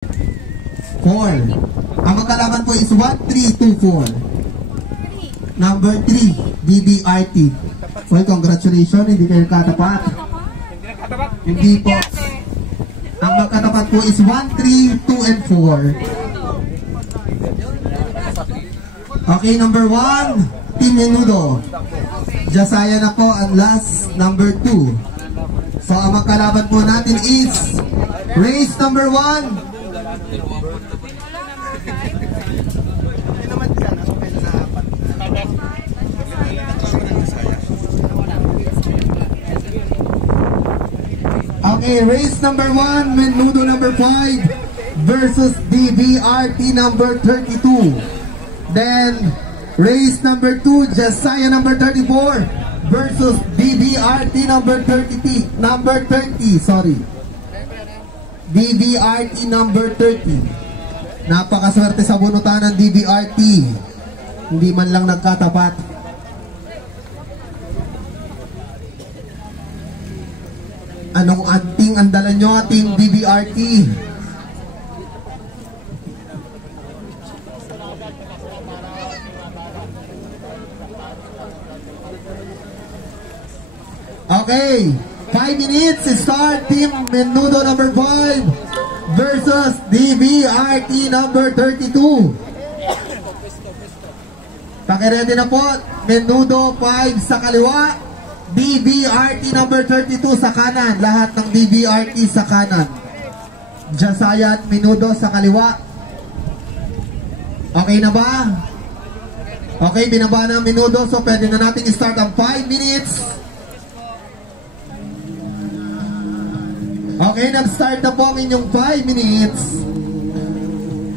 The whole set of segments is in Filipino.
4. Ang magkalaban po is 1324. Number 3, BBRT. Well, congratulations, hindi kayo katapat. Hindi po. Ang magkatapat po is 1, 3, 2, and 4. Okay, number 1, Team Menudo. Jasaya na po ang last, number 2. So, ang magkalaban po natin is race number 1. Okay, race number 1, Menudo number 5 versus DBRT number 32. Then, race number 2, Jasaya number 34 versus DBRT number 30. DBRT number 30. Napakaswerte sa bunutan ng DBRT. Hindi man lang nagkatapat. Anong anting ang dala nyo, ating DBRT? Okay, 5 minutes, start Team Menudo number 5 versus DBRT number 32. Pakiredy na po, Menudo 5 sa kaliwa, DBRT number 32 sa kanan. Lahat ng DBRT sa kanan. Jasaya at Menudo sa kaliwa. Okay na ba? Okay, binaba na ang Menudo, so pwede na natin start ang 5 minutes. Okay, nag-start na po ang inyong 5 minutes.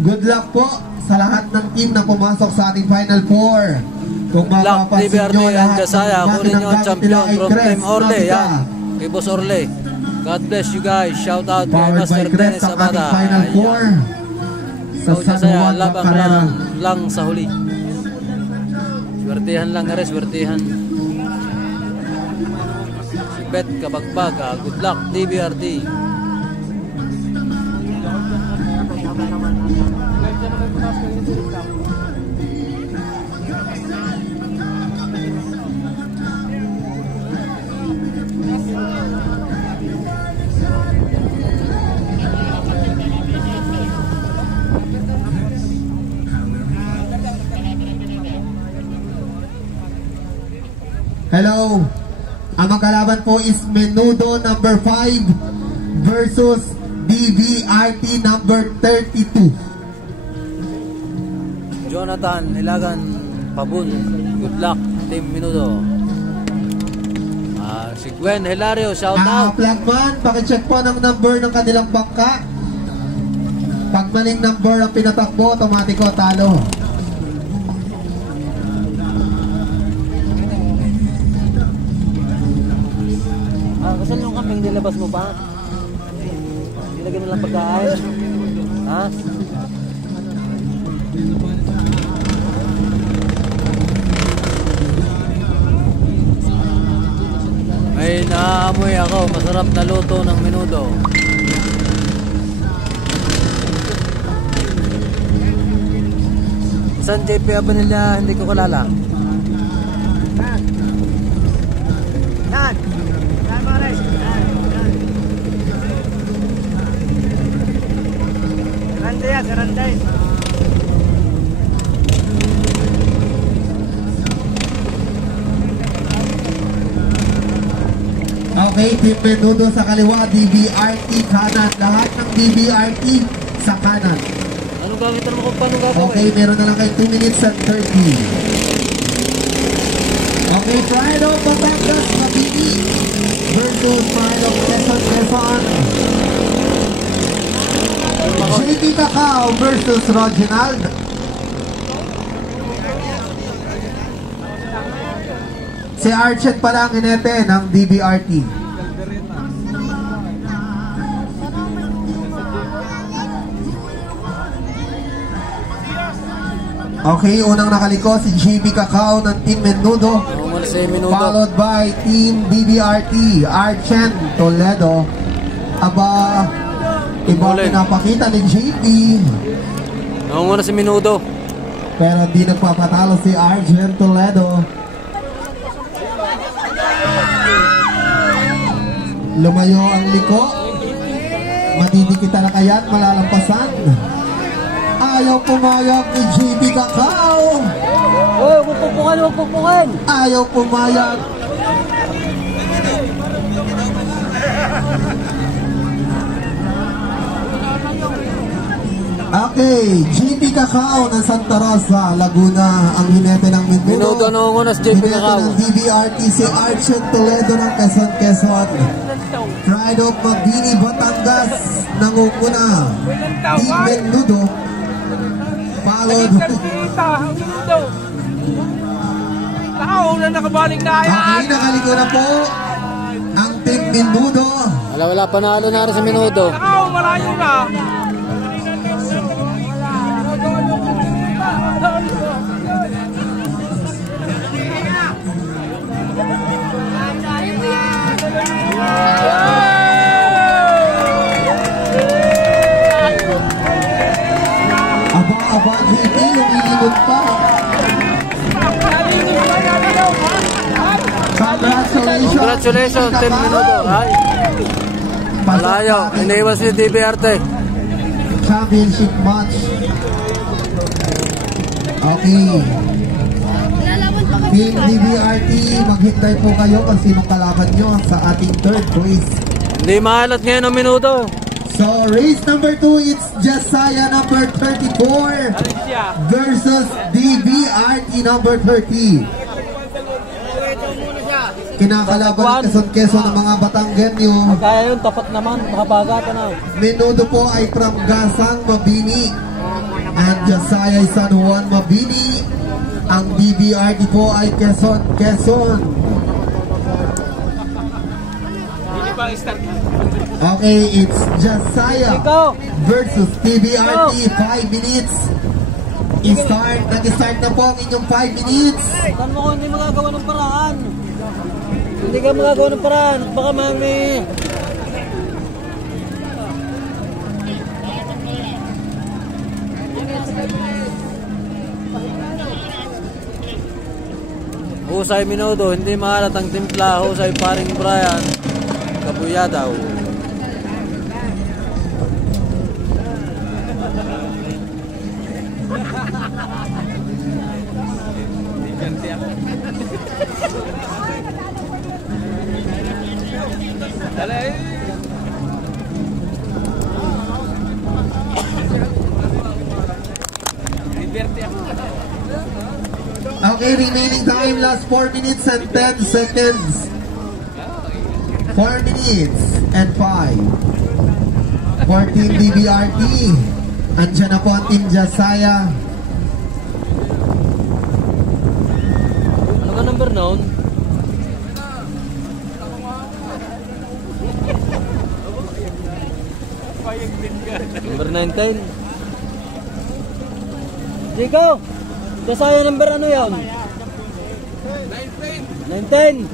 Good luck po sa lahat ng team na pumasok sa ating Final 4. Kung mapapansin nyo lahat Jasaya, kunin nyo ang champion from Team Orle. Yan, kay Boss Orle. God bless you guys. Shout out kay Master Dennis Abada. Final 4 sa San Juan labang lang sa huli. Swertihan lang nga rin, swertihan. Bet Kabagbag, good luck DBRT. Hello. Ang magkalaban po is Menudo number 5 versus DBRT number 32. Jonathan Ilagan Pabun, good luck Team Menudo. Si Gwen Hilario, shout out. Plugman, pakicheck po ng number ng kanilang bangka. Pag maling number ang pinatakbo, automatiko talo. Kasan yung kambing nilabas mo pa? Nilagyan mo lang pagkain? Ha? May naamoy ako. Masarap na luto ng Menudo. Saan JP ba nila? Hindi ko kalala. Yan! Randay. Okay, Team Menudo sa kaliwa, DBRT kanan. Lahat ng DBRT sa kanan. Ano gamitan mo kung paano gagawin? Okay, meron na lang kayo 2 minutes and 30. Okay, Pride of Batangas, Mabini versus Pride of Quezon. JP Cacao versus Reginald. Si Archet pala ang inete ng DBRT. Okay, unang nakaliko si JP Cacao ng Team Menudo, followed by Team DBRT, Archen Toledo. Aba, Iba ang Ulit. pinapakita ni JP. Nangunguna si Menudo. Pero di nagpapatalo si Argent Toledo. Lumayo ang liko. Madidikitan na kaya't malalampasan. Ayaw pumayag ni JP Cacao. Uy, huwag pupukan. Ayaw pumayag. Okay, JP Cacao ng Santa Rosa, Laguna, ang hinete ng Menudo. Menudo nangunguna si JP Cacao. Hinete ng DBRT si Archon Toledo ng Quezon. Pride of Mabini, Batangas, nangunguna. Team Menudo. Followed. Na nakabaling na Okay, nakaliko na po ang Team Menudo. Wala, panalo na rin si Menudo. Malayo na. Aba, JP, lumilibot pa. Congratulations, Team Menudo. Ay, malayo. Iniwan si DBRT. Championship match. Okay. Team DBRT, maghintay po kayo kung sinong kalaban nyo sa ating third race. Hindi maalat ngayon ang Menudo. So, race number 2, it's Josiah number 34 versus DBRT number 30. Kinakalaban ng Quezon ng mga Batanggenyo. Kaya yun, tapat naman. Makabagatan na. Menudo po ay from Gasang, Mabini. And Josiah ay San Juan, Mabini. Ang DBRT po ay Quezon. Okay, it's Josiah versus DBRT. 5 minutes. Nag-start na po ang inyong 5 minutes. Saan mo kung hindi magagawa ng paraan? Hindi ka magagawa ng paraan. Baka mami. Husay Menudo, hindi maalat ang timpla. Husay paring Brian. Kabuya daw. Okay, remaining time, last 4 minutes and 10 seconds. 4 minutes and 5. 14 DBRT. Andiyan na po ang Team Josiah. Ano ka number noon? Number 19. Chico! Josiah number ano yun? 19.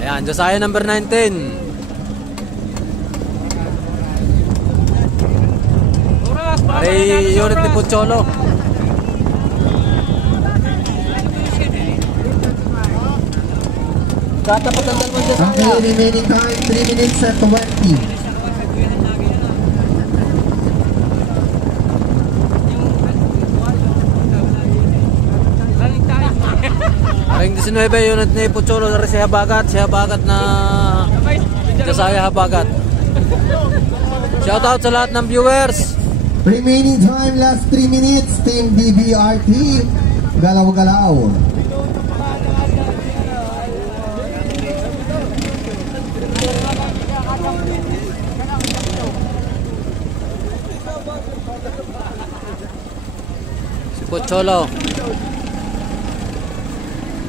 Ayan, Josiah number 19. Ay, unit ni Pucholo. Katapat ang dalawang Okay, Josiah. remaining time, 3 minutes and 20. Aring 19, unit ni Pucholo dari si Habagat na Josiah Habagat. Shoutout sa lahat ng viewers. Remaining time, last 3 minutes, Team DBRT. Galaw-galaw. Si Pucholo.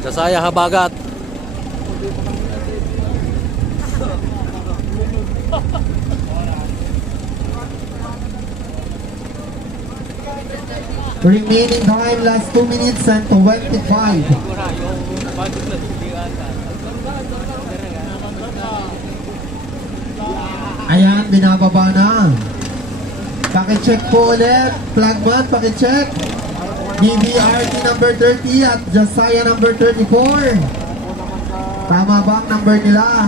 Josiah Habagat. Remaining time, last 2 minutes and 25. Ayan, binababa na. Pakicheck po ulit. Flagman, pakicheck. BBRT number 30 at Josiah number 34. Tama ba ang number nila?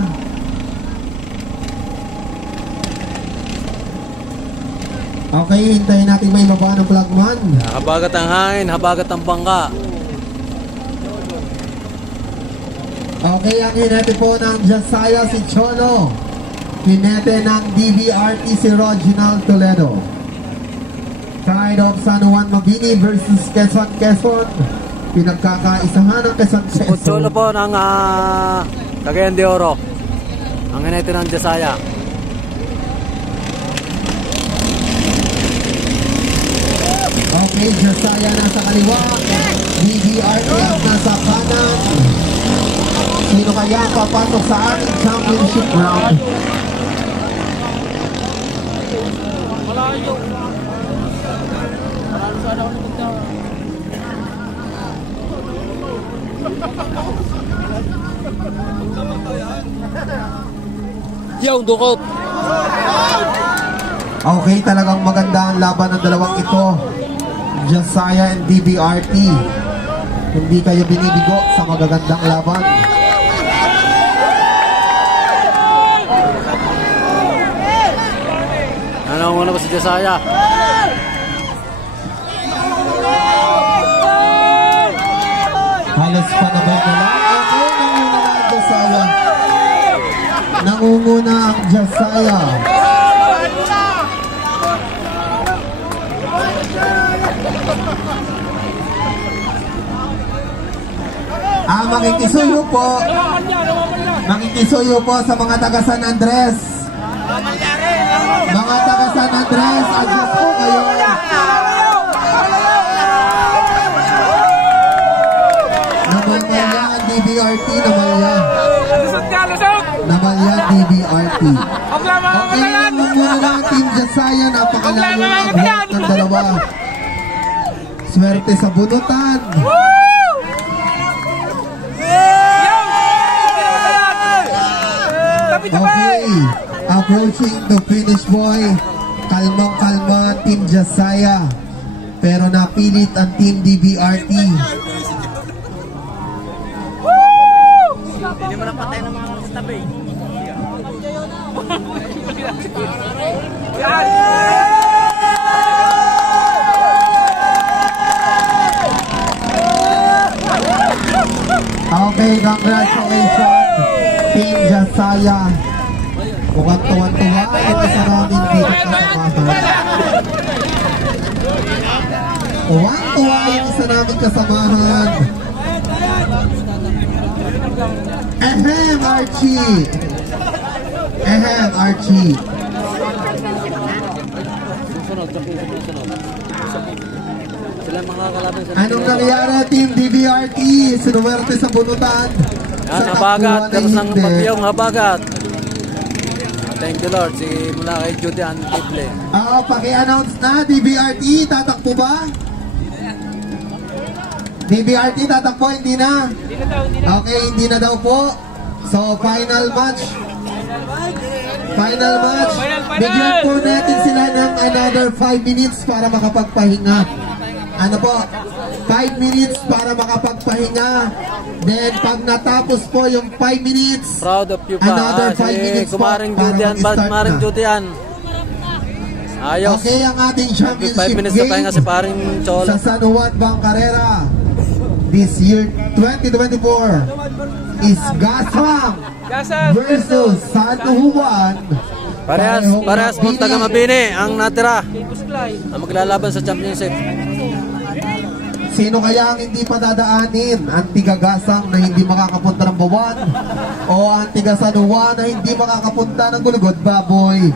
Okay, hintayin natin may baba ng flagman. Habagat ang hangin, habagat ang bangka. Okay, ang hinete po ng Josiah si Cholo. Hinete ng DBRT si Reginald Toledo. Pride of San Juan Mabini versus Quezon. Pinagkakaisahan ng Quezon. Kutsolo po ng Cagayan de Oro. Ang hinete ng Josiah. Okay, Josiah nasa kaliwa. DBRT nasa kanan. Sino kaya ang papasok sa ating championship round? Yung dukot. Okay, talagang maganda ang laban ng dalawang ito. Josiah and DBRT. Hindi kayo binibigo sa magagandang laban. Ano muna ba si Josiah? Halos panabay na lang. Okay, nangunguna ang Josiah. Nangunguna ang Josiah. Makikisuyo po. Makikisuyo po sa mga taga San Andres. Mga taga San Andres, adjust po kayo. Namalya ang DBRT, namalya. Namalya DBRT. Okay, muna na ang Team Josiah. Napakalalo na ang buhat ng dalawa. Swerte sa bunutan. Okay, approaching the finish boy. Kalmang-kalma Team Josiah. Pero napilit ang Team DBRT. Hindi mo na patay ng mga tabi. Okay, congratulations Team Josiah. Mukhang tuwan-tuwa ito sa namin dito kasamahan. Tuwan-tuwa yung isa namin kasamahan. Ehem, Archie! Ehem, Archie! Anong nangyari Team DBRT? Sinuwerte sa bunutan. Yan, habagat. Tapos ng bagyong habagat. Thank you Lord. Si mula kay Judy Antible. Paki-announce na. DBRT, tatakbo ba? DBRT, tatakbo, hindi na. Okay, hindi na daw po. So, final match. Final match. Bigyan po natin sila ng another 5 minutes para makapagpahinga. Ano po? 5 minutes para makapagpahinga. Then, pag natapos po yung 5 minutes, Proud of you pa. another 5 minutes po Kumaring para Judian. mag-start Kumaring na. Judian. Ayos. Okay, ang ating 5 championship minutes na pahinga si game paring Cholo. sa San Juan Bangcarrera this year 2024 is Gasang versus San Juan. Parehas mong taga Mabini ang natira. Ang maglalaban sa championship. Sino kaya ang hindi padadaanin? Ang tigagasang na hindi makakapunta ng Bawan o ang tiga San Juan na hindi makakapunta ng Gulugod Baboy?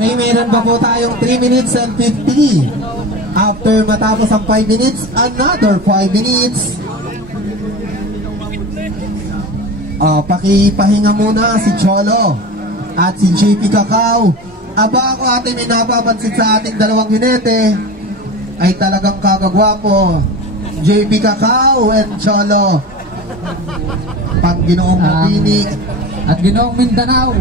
Okay, meron pa po tayong 3 minutes and 50. After matapos ang 5 minutes, another 5 minutes. Pakipahinga muna si Cholo at si JP Cacao. Aba ako ate, may napapansin sa ating dalawang hinete ay talagang kakagwapo. JP Cacao and Cholo. Pang Ginoong Mabini at Ginoong Mindanao.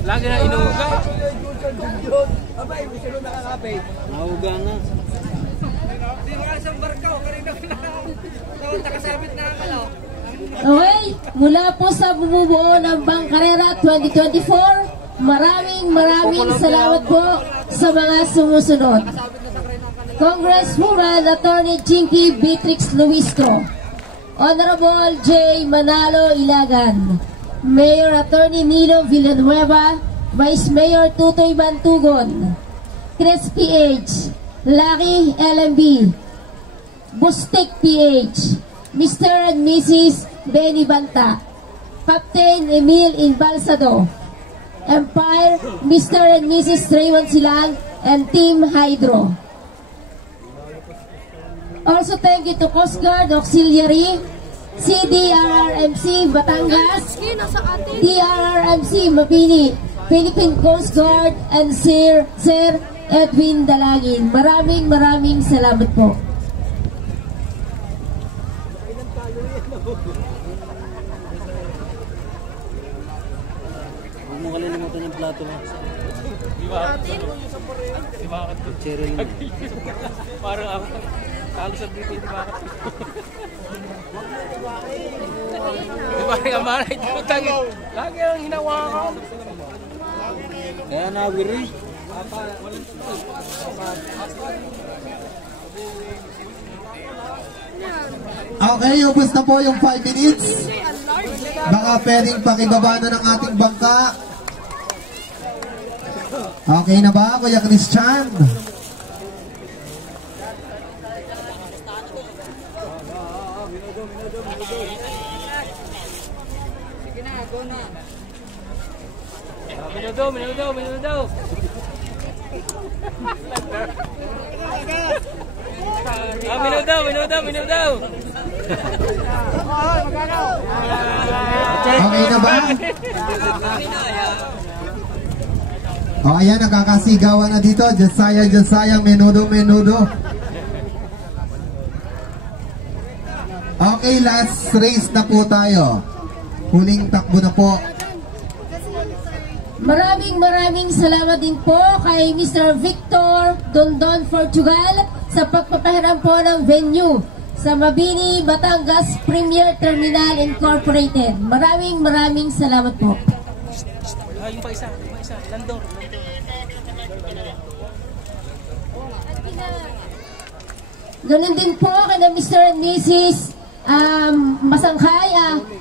Lagi na inuuga. Abay, gusto na nakakapay. Nauga na. Hindi nga isang barkaw. Kanina nakasabit na ako. Okay, mula po sa bumubuo ng Bangkarera 2024, maraming salamat po sa mga sumusunod. Congresswoman Attorney Jinky Beatrix Luistro, Honorable J. Manalo Ilagan, Mayor Attorney Nilo Villanueva, Vice Mayor Tutoy Bantugon, Chris PH, Lucky LMB, Bustek PH, Mr. and Mrs. Benny Banta, Captain Emil Inbalsado, Empire, Mr. and Mrs. Raymond Silang, and Team Hydro. Also thank you to Coast Guard Auxiliary, CDRRMC Batangas, DRRMC Mabini, Philippine Coast Guard, and Sir Edwin Dalangin. Maraming salamat po. Huwag mo kalilimutan yung plato mo. Cherry yun. Parang ako. Kalusad dito yung bakit. Di ba rin amanay dito tangin? Lagi ang hinawakan. Kaya nabiri. Okay, ubos na po yung 5 minutes. Baka pwedeng pakibaba na ng ating bangka. Okay na ba, Kuya Christian? Sige na, go na. Minuto. Minuto. Okay na ba? O ayan, nakakasigawan na dito. Josiah, menudo. Okay, last race na po tayo. Huling takbo na po. Maraming salamat din po kay Mr. Victor Dondon Portugal sa pagpapahiram po ng venue sa Mabini, Batangas Premier Terminal Incorporated. Maraming salamat po. Yung pa isa. Landor. Ganun din po kada Mr. and Mrs. Masangkay,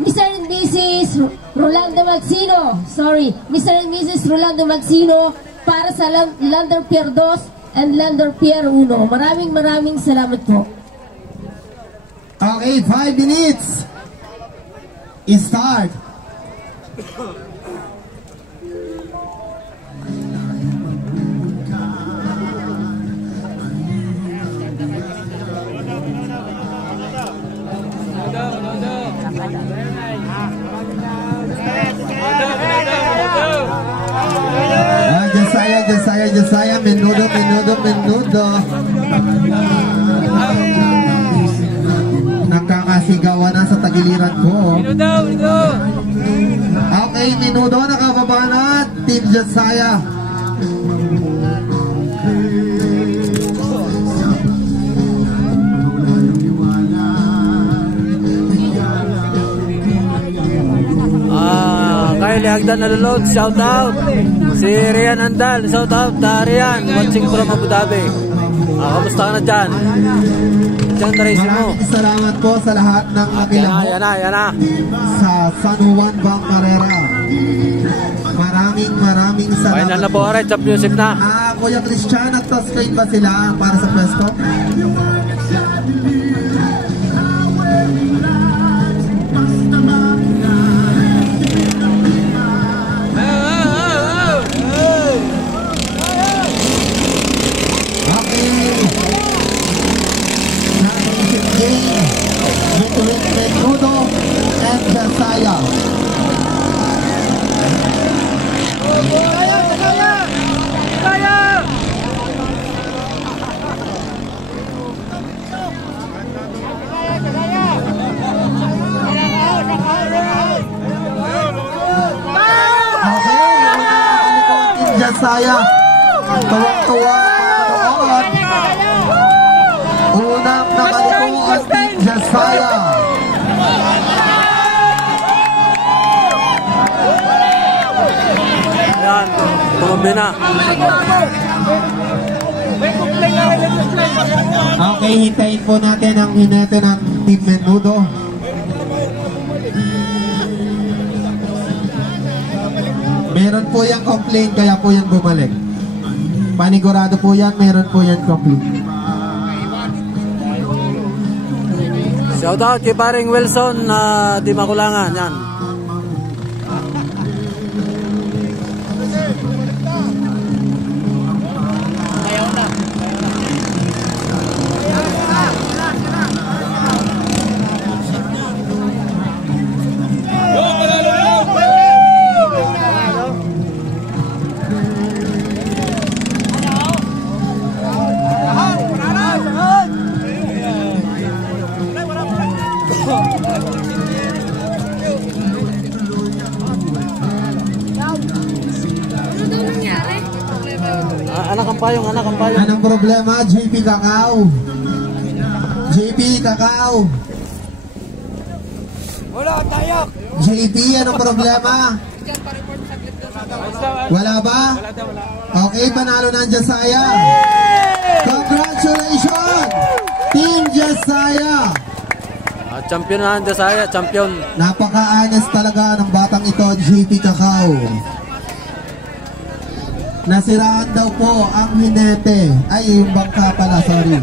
Mr. and Mrs. Rolando Magsino. Mr. and Mrs. Rolando Magsino para sa Lander Pier 2 and Lander Pier 1. Maraming salamat po. Okay, 5 minutes. Start. Josiah, menudo. Nakakasigawan na sa tagiliran ko. Minuto. Okay, menudo, nakababa na. Team Josiah. Kyle Hagdan nalulod, shout out. Si Rian Andal, shout out. Rian, watching from Abu Dhabi. Kamusta ka na dyan? Diyan na racing mo. Maraming salamat po sa lahat ng nakilang yan na. sa San Juan Bangkarera. Maraming salamat. Final na po, alright, championship na. Kuya Christian, nagto-screen ba sila para sa pwesto? Between Menudo and Jasaya. Jasaya, tuwang-tuwa ang panonood. Unang nakaliko ang Team Jasaya. Yan, tumambi na. Okay, hintayin po natin ang hinete ng Team Menudo. Meron po yung complaint, kaya po yan bumalik. Panigurado po yan, meron po yan complaint. Shoutout kay paring Wilson na di makulangan. Yan. Anak ang payong. Anong problema? JP Kakao. Wala, tayak! JP, anong problema? Wala ba? Okay, panalo na ang Jasaya. Congratulations! Team Jasaya! Champion na ang Jasaya, champion. Napaka-honest talaga ng batang ito, JP Kakao. Nasiraan daw po ang hinete. Ay, yung bangka pala, sorry.